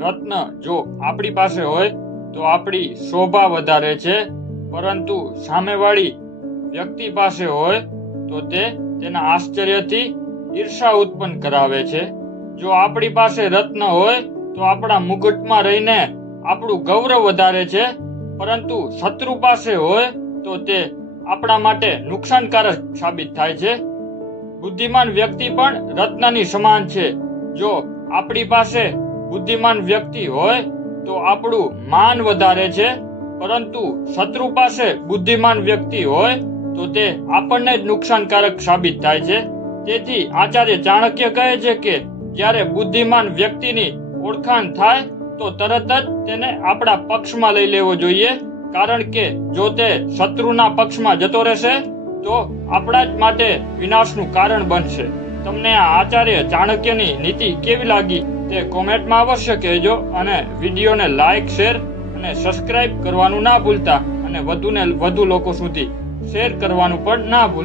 રત્ન જો આપણી પાસે હોય તો આપણી શોભા વધારે છે, પરંતુ સામેવાળી વ્યક્તિ પાસે હોય તો તે તેના આશ્ચર્યથી ઈર્ષા ઉત્પન્ન કરાવે છે. જો આપણી પાસે રત્ન હોય તો આપણા મુગટમાં રહીને આપણું ગૌરવ વધારે છે, પરંતુ શત્રુ પાસે હોય તો તે આપણા માટે નુકસાનકારક સાબિત થાય છે. બુદ્ધિમાન વ્યક્તિ પણ રત્નની સમાન છે. જો આપણી પાસે બુદ્ધિમાન વ્યક્તિ હોય તો આપણું માન વધારે છે, પરંતુ શત્રુ પાસે બુદ્ધિમાન વ્યક્તિ હોય તો તે આપણને જ નુકસાનકારક સાબિત થાય છે. તેથી આચાર્ય ચાણક્ય કહે છે કે જ્યારે બુદ્ધિમાન વ્યક્તિની ઓળખાણ થાય તો તરત જ તેને આપણા પક્ષમાં લઈ લેવો જોઈએ, કારણ કે જો તે શત્રુના પક્ષમાં જતો રહેશે તો આપણા જ માટે વિનાશનું કારણ બનશે. તમને આ આચાર્ય ચાણક્યની નીતિ કેવી લાગી તે કોમેન્ટમાં અવશ્ય કહેજો, અને વિડીયોને લાઈક, શેર અને સબસ્ક્રાઇબ કરવાનું ના ભૂલતા, અને વધુને વધુ લોકો સુધી શેર કરવાનું પણ ના ભૂલતા.